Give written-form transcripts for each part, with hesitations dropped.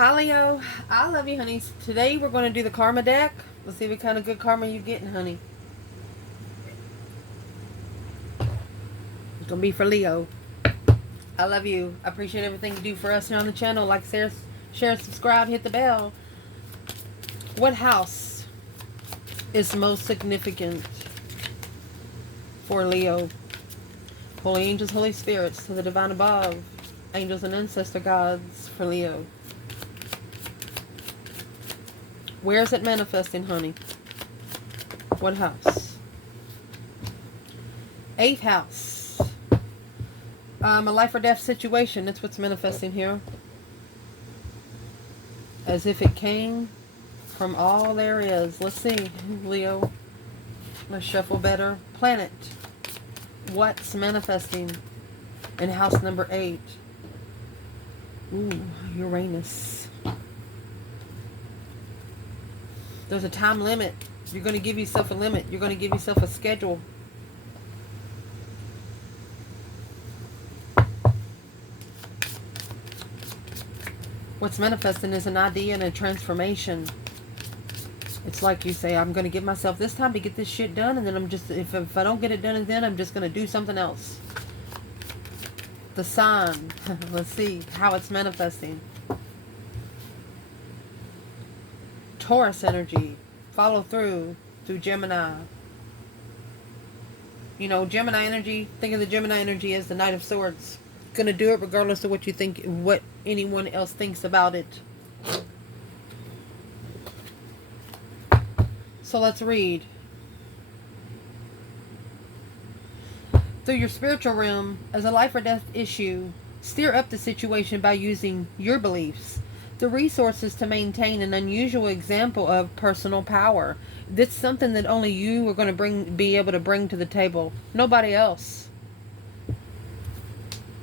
Hi Leo, I love you, honeys. Today we're going to do the karma deck. Let's see what kind of good karma you're getting, honey. It's going to be for Leo. I love you. I appreciate everything you do for us here on the channel. Like, share, subscribe, hit the bell. What house is most significant for Leo? Holy angels, Holy spirits, to the divine above. Angels and ancestor gods for Leo. Where is it manifesting, honey? What house? 8th house. A life or death situation. That's what's manifesting here. As if it came from all there is. Let's see, Leo. Let's shuffle better. Planet. What's manifesting in house number 8? Ooh, Uranus. There's a time limit. You're going to give yourself a limit. You're going to give yourself a schedule. What's manifesting is an idea and a transformation. It's like you say, I'm going to give myself this time to get this shit done, and then I'm just, if I don't get it done, then I'm just going to do something else. The sign. Let's see how it's manifesting. Taurus energy. Follow through Gemini. You know, Gemini energy, think of the Gemini energy as the Knight of Swords. Gonna do it regardless of what you think, what anyone else thinks about it. So let's read. Through your spiritual realm, as a life or death issue, steer up the situation by using your beliefs, the resources to maintain an unusual example of personal power. That's something that only you are going to be able to bring to the table. Nobody else.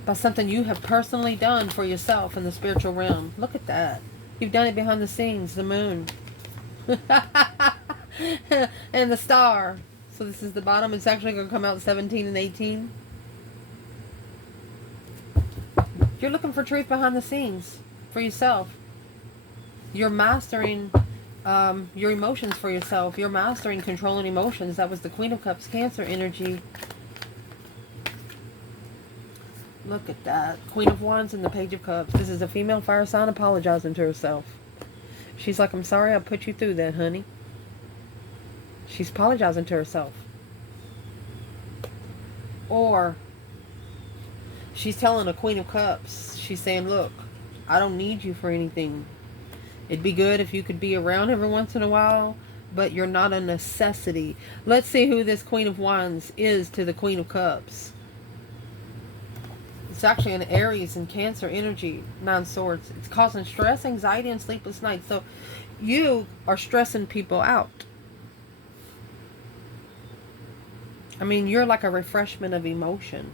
By something you have personally done for yourself in the spiritual realm. Look at that. You've done it behind the scenes. The moon. And the star. So this is the bottom. It's actually going to come out 17 and 18. You're looking for truth behind the scenes for yourself. You're mastering your emotions for yourself. You're mastering controlling emotions. That was the Queen of Cups, Cancer energy. Look at that. Queen of Wands and the Page of Cups. This is a female fire sign apologizing to herself. She's like, I'm sorry I put you through that, honey. She's apologizing to herself. Or she's telling a Queen of Cups. She's saying, look, I don't need you for anything. It'd be good if you could be around every once in a while, but you're not a necessity. Let's see who this Queen of Wands is to the Queen of Cups. It's actually an Aries and Cancer energy. 9 Swords. It's causing stress, anxiety, and sleepless nights. So you are stressing people out. I mean, you're like a refreshment of emotion.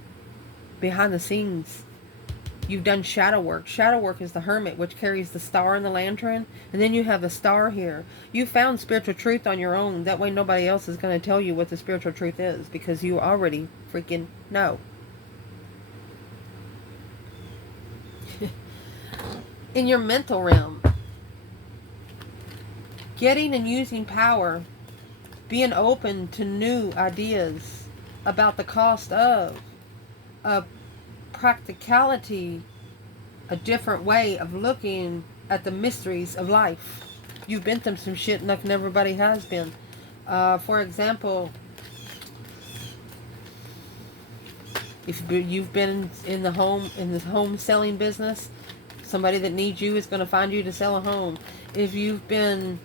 Behind the scenes. You've done shadow work. Shadow work is the Hermit, which carries the star and the lantern. And then you have the star here. You found spiritual truth on your own. That way nobody else is going to tell you what the spiritual truth is. Because you already freaking know. In your mental realm. Getting and using power. Being open to new ideas. About the cost of. Practicality, a different way of looking at the mysteries of life. You've been through some shit like everybody has been. For example, if you've been in the home selling business, somebody that needs you is going to find you to sell a home. If you've been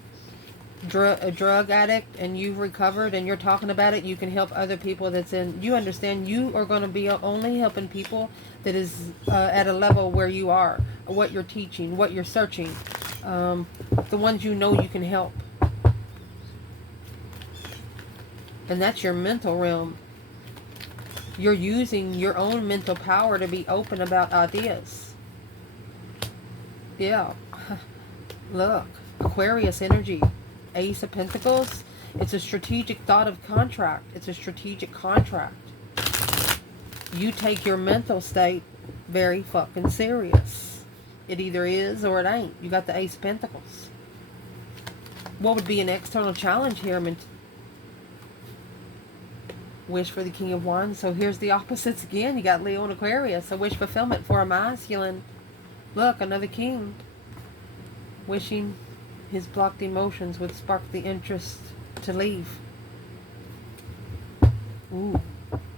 a drug addict and you've recovered and you're talking about it, you can help other people that's in, you understand you are going to be only helping people that is at a level where you are, what you're teaching, what you're searching, the ones you know you can help. And that's your mental realm. You're using your own mental power to be open about ideas. Yeah. Look, Aquarius energy. Ace of Pentacles. It's a strategic thought of contract. It's a strategic contract. You take your mental state very fucking serious. It either is or it ain't. You got the Ace of Pentacles. What would be an external challenge here? Wish for the King of Wands. So here's the opposites again. You got Leo and Aquarius. So wish fulfillment for a masculine. Look, another king. Wishing his blocked emotions would spark the interest to leave. Ooh,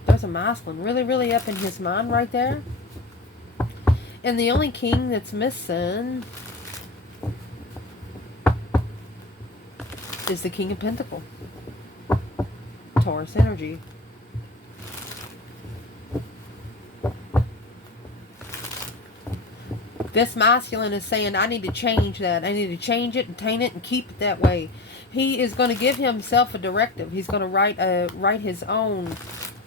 there's a masculine. Really, really up in his mind right there. And the only king that's missing is the King of Pentacles. Taurus energy. This masculine is saying, I need to change that. I need to change it and taint it and keep it that way. He is going to give himself a directive. He's going to write his own.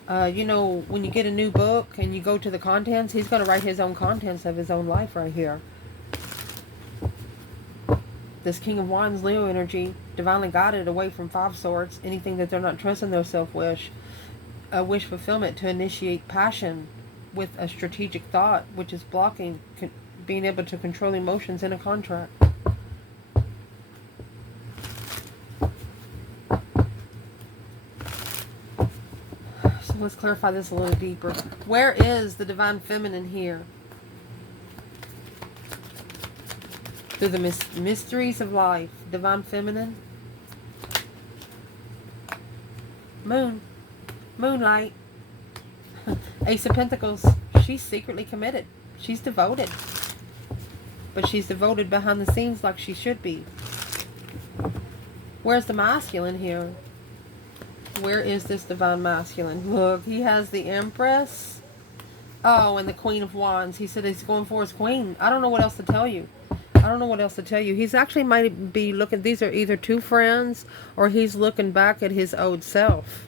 You know, when you get a new book and you go to the contents, he's going to write his own contents of his own life right here. This King of Wands, Leo energy, divinely guided away from Five Swords. Anything that they're not trusting their self-wish. Wish fulfillment to initiate passion with a strategic thought, which is blocking being able to control emotions in a contract. So let's clarify this a little deeper. Where is the divine feminine here? Through the mysteries of life, divine feminine. Moon. Moonlight. Ace of Pentacles. She's secretly committed. She's devoted. But she's devoted behind the scenes like she should be. Where's the masculine here? Where is this divine masculine? Look, he has the Empress. Oh, and the Queen of Wands. He said he's going for his queen. I don't know what else to tell you. I don't know what else to tell you. He's actually might be looking, these are either two friends or he's looking back at his old self.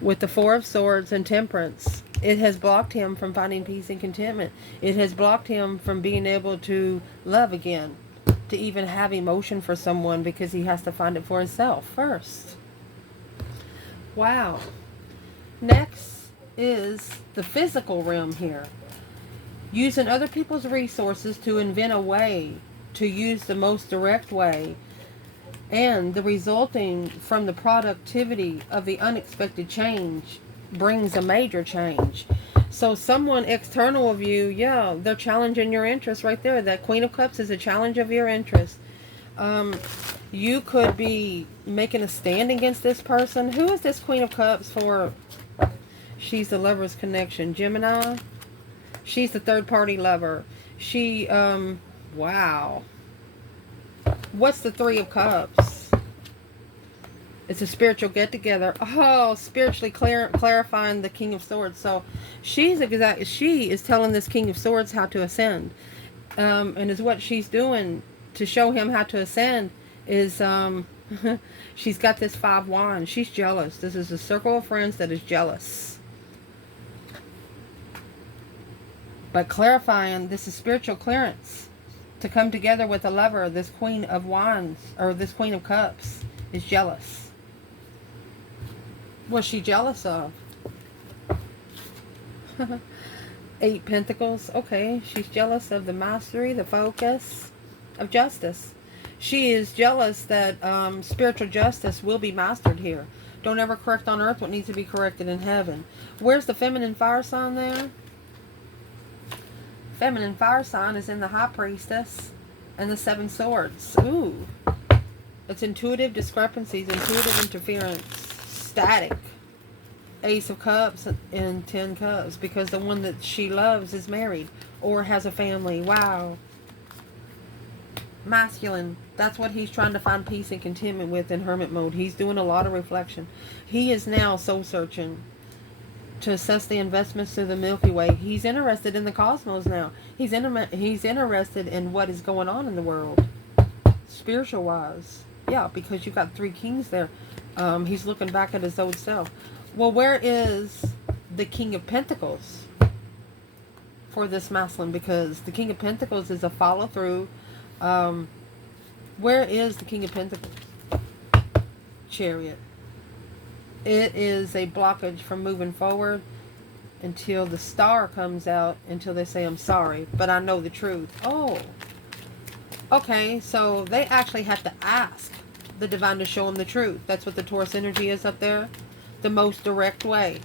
With the Four of Swords and Temperance. It has blocked him from finding peace and contentment. It has blocked him from being able to love again. To even have emotion for someone because he has to find it for himself first. Wow. Next is the physical realm here. Using other people's resources to invent a way to use the most direct way. And the resulting from the productivity of the unexpected change brings a major change. So someone external of you, yeah, they're challenging your interest right there. That Queen of Cups is a challenge of your interest. You could be making a stand against this person. Who is this Queen of Cups for? She's the lover's connection. Gemini. She's the third party lover. She, wow. What's the Three of Cups? It's a spiritual get-together. Oh, spiritually clarifying the King of Swords. So she is telling this King of Swords how to ascend. And is what she's doing to show him how to ascend is she's got this Five Wands. She's jealous. This is a circle of friends that is jealous. But clarifying, this is spiritual clearance. To come together with a lover, this Queen of Wands, or this Queen of Cups, is jealous. What's she jealous of? 8 Pentacles. Okay, she's jealous of the mastery, the focus of justice. She is jealous that spiritual justice will be mastered here. Don't ever correct on earth what needs to be corrected in heaven. Where's the feminine fire sign there? Feminine fire sign is in the High Priestess and the Seven Swords. Ooh. It's intuitive discrepancies, intuitive interference, static. Ace of Cups and 10 Cups, because the one that she loves is married or has a family. Wow. Masculine. That's what he's trying to find peace and contentment with in hermit mode. He's doing a lot of reflection. He is now soul searching to assess the investments through the Milky Way. He's interested in the cosmos now. He's interested in what is going on in the world, spiritual wise. Yeah, because you've got 3 kings there. He's looking back at his old self. Well, where is the King of Pentacles for this masculine? Because the King of Pentacles is a follow through. Where is the King of Pentacles? Chariot. It is a blockage from moving forward. until the star comes out, until they say, I'm sorry, but I know the truth. Oh, okay, so they actually have to ask the divine to show them the truth. That's what the Taurus energy is up there. The most direct way,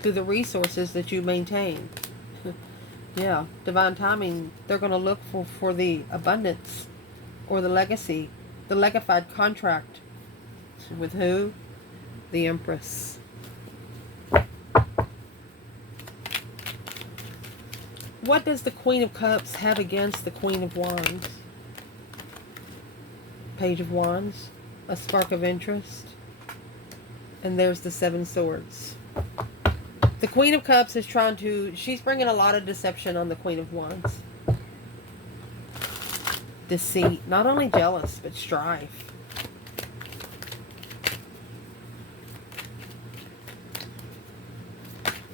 through the resources that you maintain. Yeah, divine timing. They're going to look for the abundance or the legacy, the legified contract. With who? The Empress. What does the Queen of Cups have against the Queen of Wands? Page of Wands, a spark of interest, and there's the Seven Swords. The Queen of Cups is trying to, she's bringing a lot of deception on the Queen of Wands. Deceit, not only jealous, but strife.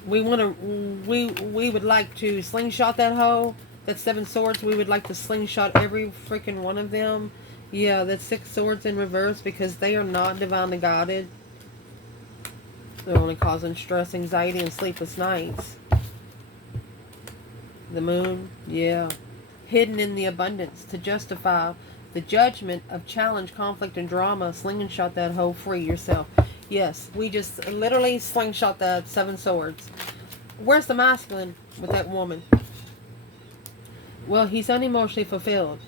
We would like to slingshot that hoe. That Seven Swords, we would like to slingshot every freaking one of them. Yeah, that's Six Swords in reverse, because they are not divinely guided. They're only causing stress, anxiety, and sleepless nights. The Moon, yeah. Hidden in the abundance to justify the judgment of challenge, conflict, and drama. Slingshot that hoe, free yourself. Yes, we just literally slingshot the Seven Swords. Where's the masculine with that woman? Well, he's unemotionally fulfilled.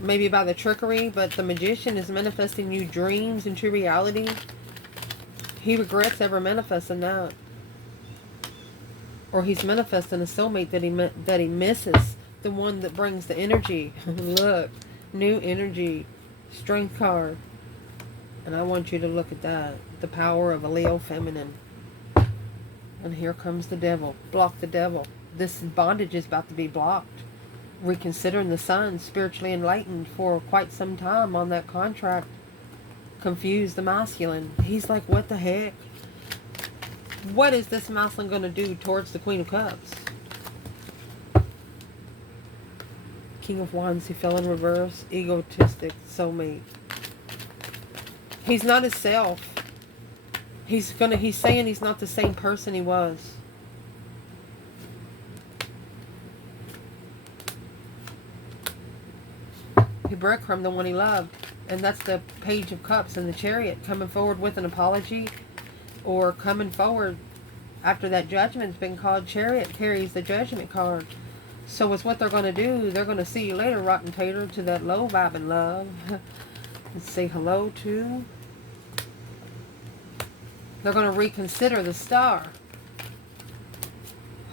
Maybe by the trickery, but the Magician is manifesting new dreams into reality. He regrets ever manifesting that. Or he's manifesting a soulmate that he misses. The one that brings the energy. Look, new energy. Strength card. And I want you to look at that. The power of a Leo feminine. And here comes the devil. Block the devil. This bondage is about to be blocked. Reconsidering the Sun, spiritually enlightened for quite some time on that contract. Confused the masculine. He's like, what the heck? What is this masculine going to do towards the Queen of Cups? King of Wands, he fell in reverse. Egotistic soulmate. He's not himself. He's saying he's not the same person he was. He broke from the one he loved. And that's the Page of Cups and the Chariot. Coming forward with an apology. Or coming forward after that judgment's been called. Chariot carries the judgment card. So it's what they're going to do. They're going to see you later, rotten tater, to that low vibing love. And say hello to. They're going to reconsider the Star.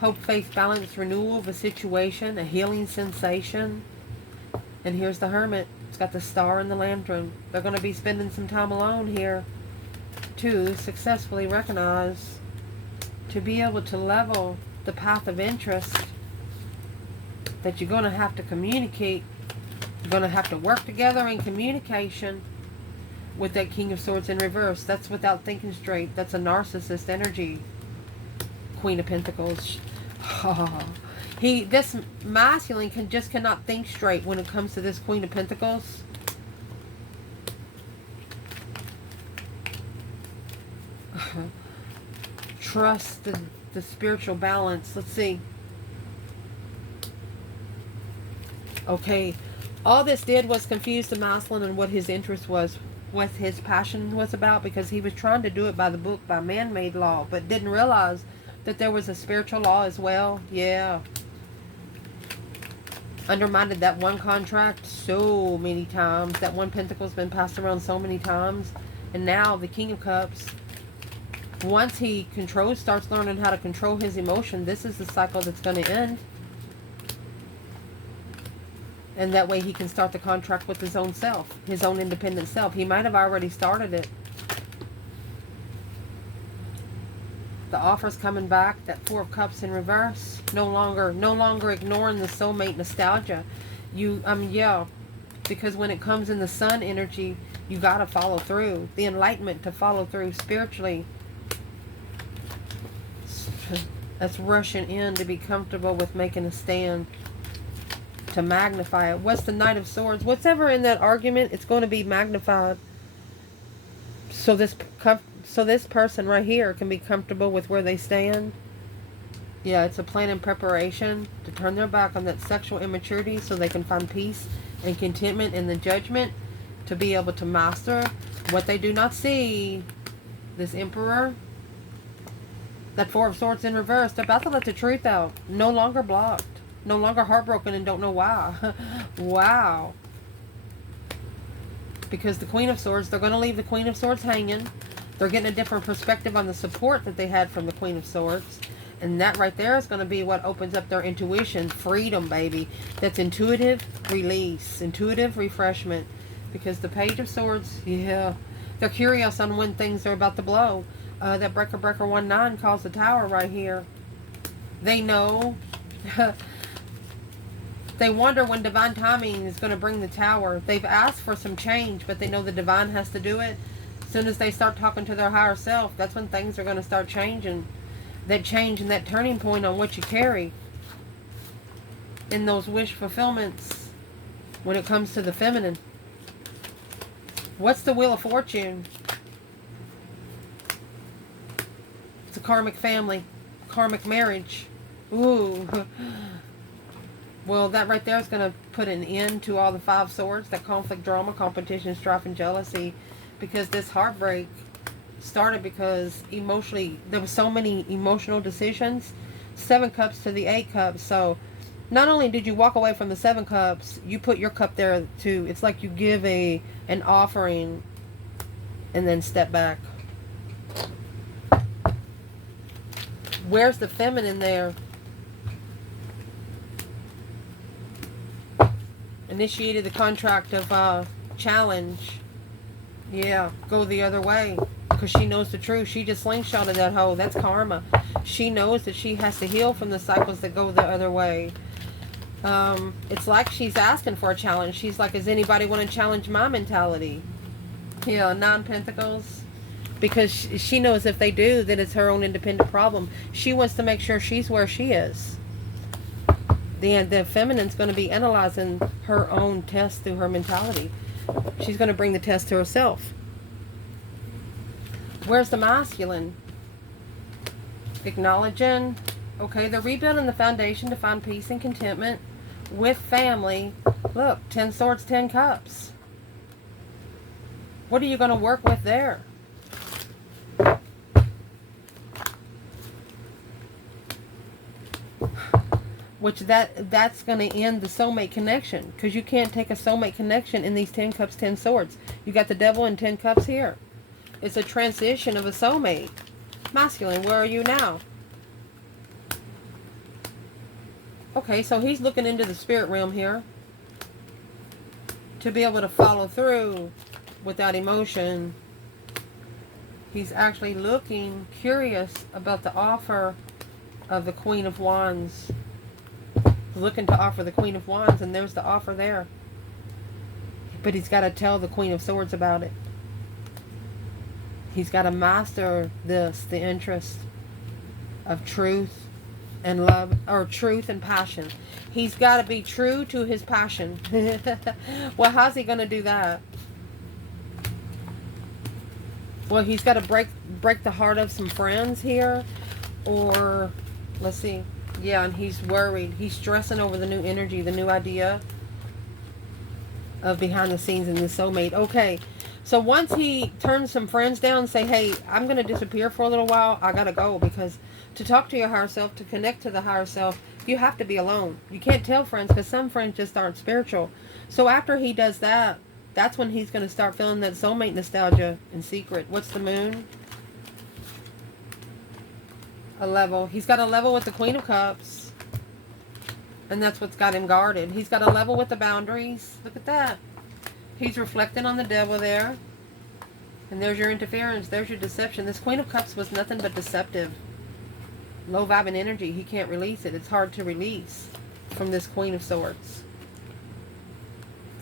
Hope, faith, balance, renewal of a situation, a healing sensation. And here's the Hermit. It's got the Star and the Lantern. They're going to be spending some time alone here to successfully recognize, to be able to level the path of interest, that you're going to have to communicate. You're going to have to work together in communication with that King of Swords in reverse. That's without thinking straight. That's a narcissist energy. Queen of Pentacles. This masculine cannot think straight when it comes to this Queen of Pentacles. Trust the spiritual balance. Let's see. Okay. All this did was confuse the masculine and what his interest was, what his passion was about, because he was trying to do it by the book, by man-made law, but didn't realize that there was a spiritual law as well. Yeah. Undermined that one contract so many times. That one pentacle's been passed around so many times. And now the King of Cups, once he starts learning how to control his emotion, this is the cycle that's going to end. And that way he can start the contract with his own self, his own independent self. He might have already started it. The offer's coming back. That Four of Cups in reverse. No longer ignoring the soulmate nostalgia. Yeah. Because when it comes in the Sun energy, you got to follow through. The enlightenment to follow through spiritually. That's rushing in to be comfortable with making a stand. To magnify it. What's the Knight of Swords? Whatever in that argument, it's going to be magnified. So this So this person right here can be comfortable with where they stand. Yeah, it's a plan and preparation to turn their back on that sexual immaturity so they can find peace and contentment in the judgment, to be able to master what they do not see. This Emperor, that Four of Swords in reverse, they're about to let the truth out. No longer blocked. No longer heartbroken and don't know why. Wow. Because the Queen of Swords, they're going to leave the Queen of Swords hanging. They're getting a different perspective on the support that they had from the Queen of Swords. And that right there is going to be what opens up their intuition. Freedom, baby. That's intuitive release. Intuitive refreshment. Because the Page of Swords, yeah, they're curious on when things are about to blow. That breaker 19 calls the Tower right here. They know. They wonder when divine timing is going to bring the Tower. They've asked for some change, but they know the divine has to do it. As soon as they start talking to their higher self, that's when things are going to start changing. That change and that turning point on what you carry in those wish fulfillments when it comes to the feminine. What's the Wheel of Fortune? It's a karmic family, karmic marriage. Ooh. Well, that right there is going to put an end to all the 5 swords, that conflict, drama, competition, strife, and jealousy. Because this heartbreak started because emotionally, there were so many emotional decisions. 7 cups to the 8 cups. So not only did you walk away from the 7 cups, you put your cup there too. It's like you give an offering and then step back. Where's the feminine there? Initiated the contract of challenge. Yeah, go the other way. Because she knows the truth. She just slingshotted that hoe. That's karma. She knows that she has to heal from the cycles that go the other way. It's like she's asking for a challenge. She's like, does anybody want to challenge my mentality? Yeah, 9 Pentacles. Because she knows if they do, then it's her own independent problem. She wants to make sure she's where she is. The feminine's going to be analyzing her own test through her mentality. She's going to bring the test to herself. Where's the masculine? Acknowledging. Okay, they're rebuilding the foundation to find peace and contentment with family. Look, 10 swords, 10 cups. What are you going to work with there? Which that's going to end the soulmate connection. Because you can't take a soulmate connection in these 10 cups, 10 swords. You got the devil and 10 cups here. It's a transition of a soulmate. Masculine, where are you now? Okay, so he's looking into the spirit realm here. To be able to follow through without emotion. He's actually looking, curious about the offer of the Queen of Wands. Looking to offer the Queen of Wands, and there's the offer there. But he's got to tell the Queen of Swords about it. He's got to master this, the interest of truth and love, or truth and passion. He's got to be true to his passion. Well, how's he going to do that? Well, he's got to break the heart of some friends here, or let's see. Yeah, and he's worried. He's stressing over the new energy, the new idea of behind the scenes in the soulmate. Okay, so once he turns some friends down and say, hey, I'm going to disappear for a little while, I got to go. Because to talk to your higher self, to connect to the higher self, you have to be alone. You can't tell friends because some friends just aren't spiritual. So after he does that, that's when he's going to start feeling that soulmate nostalgia in secret. What's the moon? A level. He's got a level with the Queen of Cups. And that's what's got him guarded. He's got a level with the boundaries. Look at that. He's reflecting on the devil there. And there's your interference. There's your deception. This Queen of Cups was nothing but deceptive. Low vibing energy. He can't release it. It's hard to release from this Queen of Swords.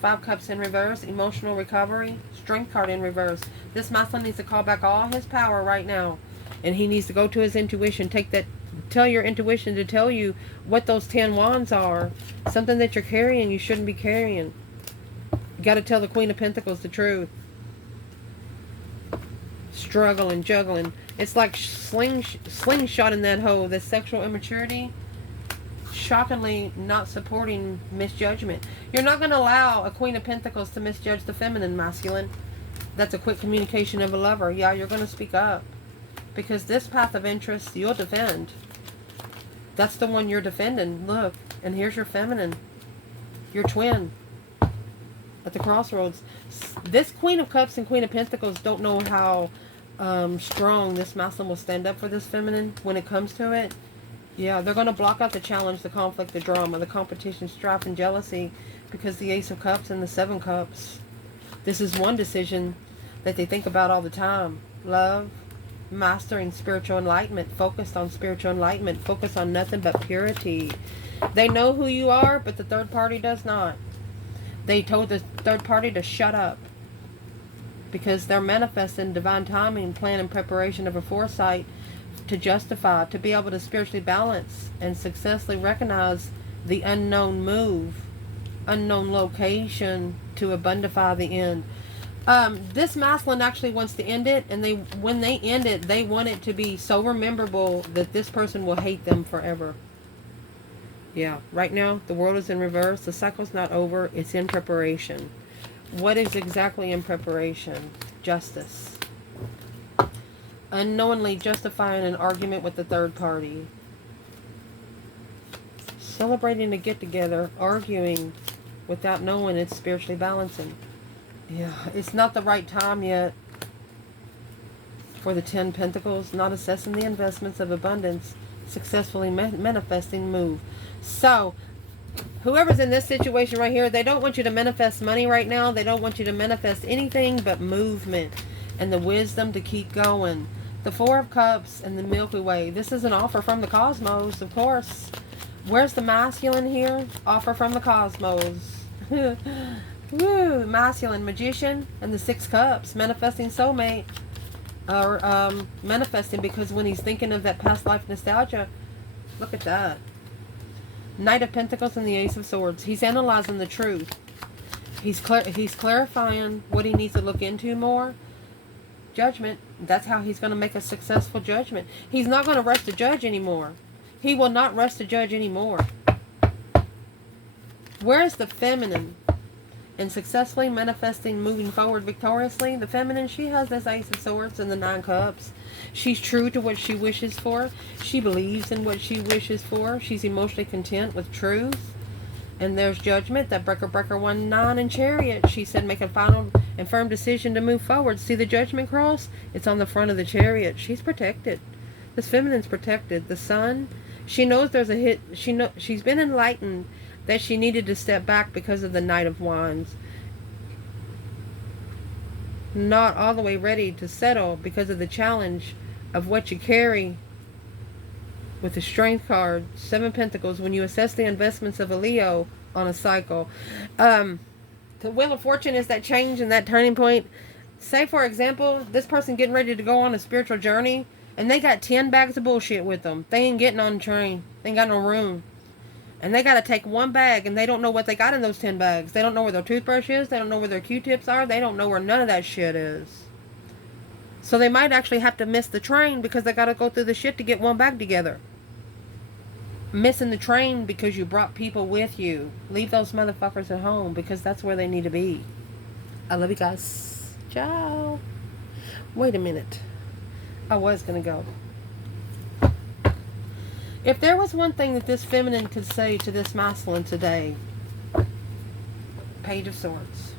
5 Cups in reverse. Emotional recovery. Strength card in reverse. This masculine needs to call back all his power right now. And he needs to go to his intuition. Tell your intuition to tell you what those 10 wands are. Something that you're carrying you shouldn't be carrying. You got to tell the Queen of Pentacles the truth. struggling, juggling. It's like slingshot in that hole. The sexual immaturity, shockingly not supporting misjudgment. You're not going to allow a Queen of Pentacles to misjudge the feminine masculine. That's a quick communication of a lover. Yeah, you're going to speak up. Because this path of interest, you'll defend. That's the one you're defending. Look, and here's your feminine. Your twin. At the crossroads. This Queen of Cups and Queen of Pentacles don't know how strong this masculine will stand up for this feminine when it comes to it. Yeah, they're going to block out the challenge, the conflict, the drama, the competition, strife, and jealousy, because the Ace of Cups and the Seven Cups. This is one decision that they think about all the time. Love, mastering spiritual enlightenment, focused on spiritual enlightenment, focused on nothing but purity. They know who you are, but the third party does not. They told the third party to shut up, because they're manifesting divine timing, plan, and preparation of a foresight to justify, to be able to spiritually balance and successfully recognize the unknown move, unknown location to abundify the end. This masculine actually wants to end it, and when they end it, they want it to be so rememberable that this person will hate them forever. Yeah, right now the world is in reverse. The cycle's not over. It's in preparation. What is exactly in preparation? Justice. Unknowingly justifying an argument with the third party. Celebrating a get-together, arguing without knowing it's spiritually balancing. Yeah, it's not the right time yet for the 10 Pentacles. Not assessing the investments of abundance. Successfully manifesting move. So, whoever's in this situation right here, they don't want you to manifest money right now. They don't want you to manifest anything but movement and the wisdom to keep going. The Four of Cups and the Milky Way. This is an offer from the cosmos, of course. Where's the masculine here? Offer from the cosmos. Woo! Masculine, Magician, and the Six Cups. Manifesting soulmate. Or manifesting, because when he's thinking of that past life nostalgia, look at that. Knight of Pentacles and the Ace of Swords. He's analyzing the truth. He's clarifying what he needs to look into more. Judgment. That's how he's going to make a successful judgment. He's not going to rush to judge anymore. He will not rush to judge anymore. Where is the feminine? And successfully manifesting, moving forward victoriously. The feminine, she has this Ace of Swords and the Nine Cups. She's true to what she wishes for. She believes in what she wishes for. She's emotionally content with truth. And there's Judgment, that breaker 1-9 and Chariot. She said make a final and firm decision to move forward. See the Judgment cross? It's on the front of the Chariot. She's protected. This feminine's protected. The Sun, she knows there's a hit. She's been enlightened that she needed to step back because of the Knight of Wands. Not all the way ready to settle because of the challenge of what you carry with the Strength card. 7 Pentacles. When you assess the investments of a Leo on a cycle. The Wheel of Fortune is that change and that turning point. Say, for example, this person getting ready to go on a spiritual journey, and they got 10 bags of bullshit with them. They ain't getting on the train. They ain't got no room. And they got to take one bag, and they don't know what they got in those 10 bags. They don't know where their toothbrush is. They don't know where their Q-tips are. They don't know where none of that shit is. So they might actually have to miss the train because they got to go through the shit to get one bag together. Missing the train because you brought people with you. Leave those motherfuckers at home because that's where they need to be. I love you guys. Ciao. Wait a minute. I was going to go. If there was one thing that this feminine could say to this masculine today, Page of Swords,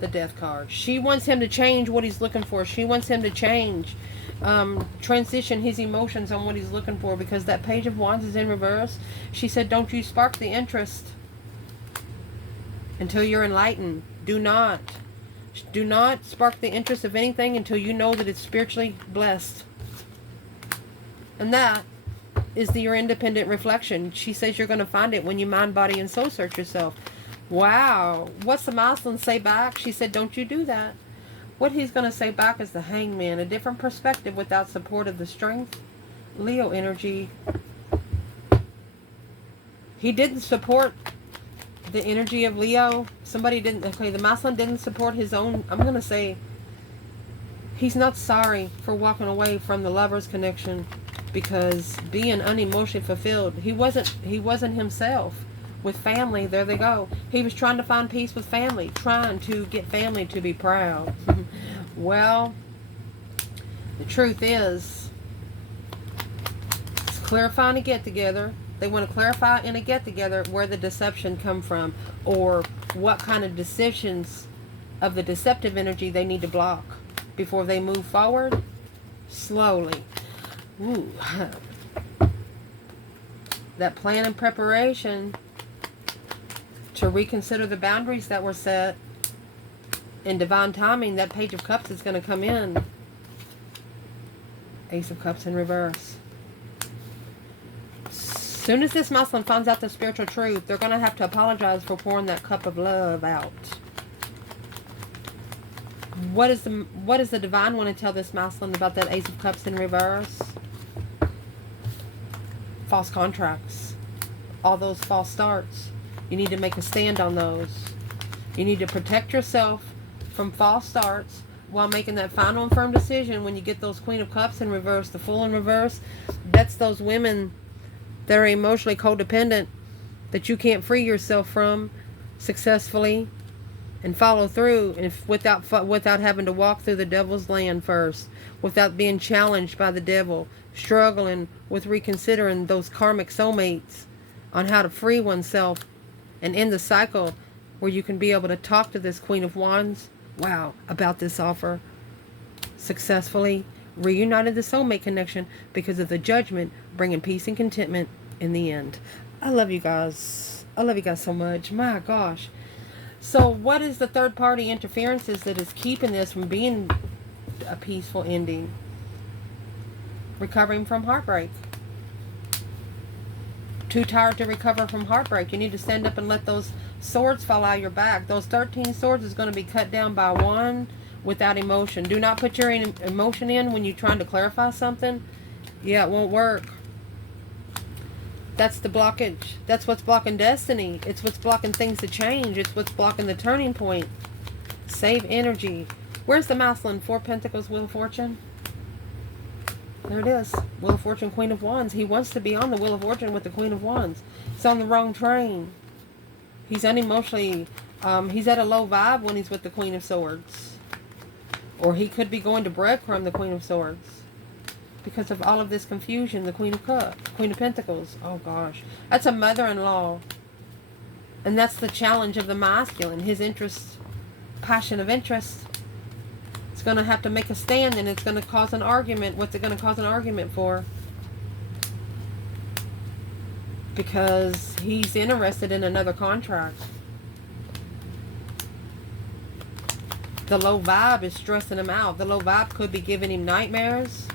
the Death card. She wants him to change what he's looking for. She wants him to change, transition his emotions on what he's looking for, because that Page of Wands is in reverse. She said, don't you spark the interest until you're enlightened. Do not spark the interest of anything until you know that it's spiritually blessed. And that is your independent reflection. She says you're going to find it when you mind, body, and soul search yourself. Wow. What's the masculine say back? She said, don't you do that. What he's going to say back is the Hangman. A different perspective without support of the Strength. Leo energy. He didn't support the energy of Leo. Somebody didn't. Okay, the masculine didn't support his own. I'm going to say He's not sorry for walking away from the lover's connection, because being unemotionally fulfilled, he wasn't himself. With family, there they go. He was trying to find peace with family, trying to get family to be proud. Well, the truth is, it's clarifying a get-together. They want to clarify in a get-together where the deception come from, or what kind of decisions of the deceptive energy they need to block before they move forward slowly. Ooh. That plan and preparation to reconsider the boundaries that were set in divine timing. That Page of Cups is going to come in. Ace of Cups in reverse. As soon as this Muslim finds out the spiritual truth, they're going to have to apologize for pouring that cup of love out. What does the divine want to tell this Muslim about that Ace of Cups in reverse? False contracts. All those false starts. You need to make a stand on those. You need to protect yourself from false starts while making that final and firm decision. When you get those Queen of Cups in reverse, the Fool in reverse, that's those women that are emotionally codependent that you can't free yourself from successfully and follow through, and without having to walk through the devil's land first, without being challenged by the devil, struggling with reconsidering those karmic soulmates on how to free oneself and end the cycle, where you can be able to talk to this Queen of Wands, wow, about this offer, successfully reunited the soulmate connection because of the judgment, bringing peace and contentment in the end. I love you guys. I love you guys so much. My gosh. So what is the third party interferences that is keeping this from being a peaceful ending? Recovering from heartbreak. Too tired to recover from heartbreak. You need to stand up and let those swords fall out of your back. Those 13 swords is going to be cut down by one without emotion. Do not put your emotion in when you're trying to clarify something. Yeah, it won't work. That's the blockage. That's what's blocking destiny. It's what's blocking things to change. It's what's blocking the turning point. Save energy. Where's the masculine? 4 Pentacles, Wheel of Fortune. There it is. Wheel of Fortune, Queen of Wands. He wants to be on the Wheel of Fortune with the Queen of Wands. He's on the wrong train. He's unemotionally, he's at a low vibe when he's with the Queen of Swords. Or he could be going to breadcrumb the Queen of Swords. Because of all of this confusion, the Queen of Cups, Queen of Pentacles. Oh gosh. That's a mother-in-law. And that's the challenge of the masculine. His interest, passion of interest. It's going to have to make a stand, and it's going to cause an argument. What's it going to cause an argument for? Because he's interested in another contract. The low vibe is stressing him out. The low vibe could be giving him nightmares.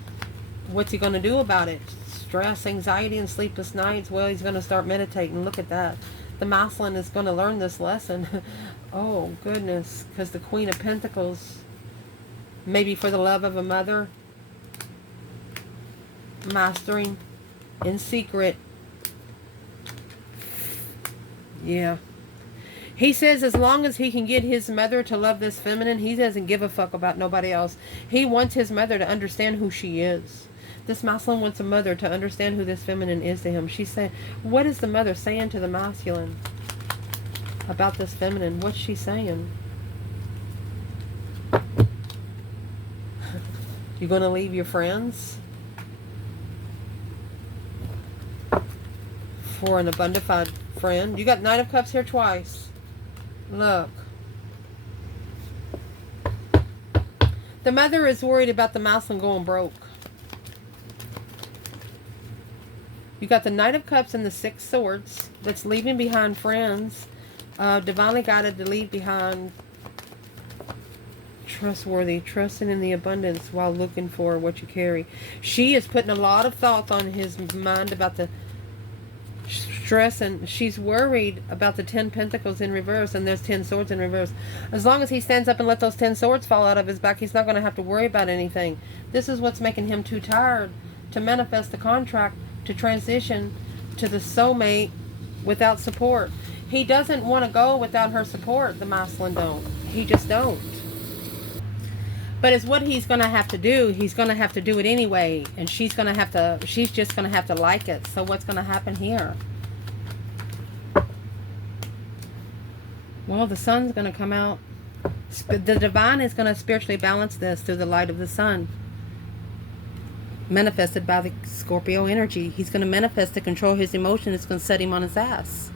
What's he going to do about it? Stress, anxiety, and sleepless nights? Well, he's going to start meditating. Look at that. The masculine is going to learn this lesson. Oh, goodness. Because the Queen of Pentacles, maybe for the love of a mother, mastering in secret. Yeah. He says as long as he can get his mother to love this feminine, he doesn't give a fuck about nobody else. He wants his mother to understand who she is. This masculine wants a mother to understand who this feminine is to him. She's saying, what is the mother saying to the masculine about this feminine? What's she saying? You going to leave your friends for an abundified friend? You got Knight of Cups here twice. Look. The mother is worried about the masculine going broke. You got the Knight of Cups and the 6 Swords that's leaving behind friends. Divinely guided to leave behind trustworthy, trusting in the abundance while looking for what you carry. She is putting a lot of thoughts on his mind about the stress, and she's worried about the 10 Pentacles in reverse, and there's 10 Swords in reverse. As long as he stands up and let those 10 Swords fall out of his back, he's not going to have to worry about anything. This is what's making him too tired to manifest the contract, to transition to the soulmate without support. He doesn't want to go without her support. The masculine don't. He just don't. But it's what he's going to have to do. He's going to have to do it anyway. And she's just going to have to like it. So what's going to happen here? Well, the sun's going to come out. The divine is going to spiritually balance this through the light of the sun. Manifested by the Scorpio energy. He's going to manifest to control his emotion. It's going to set him on his ass.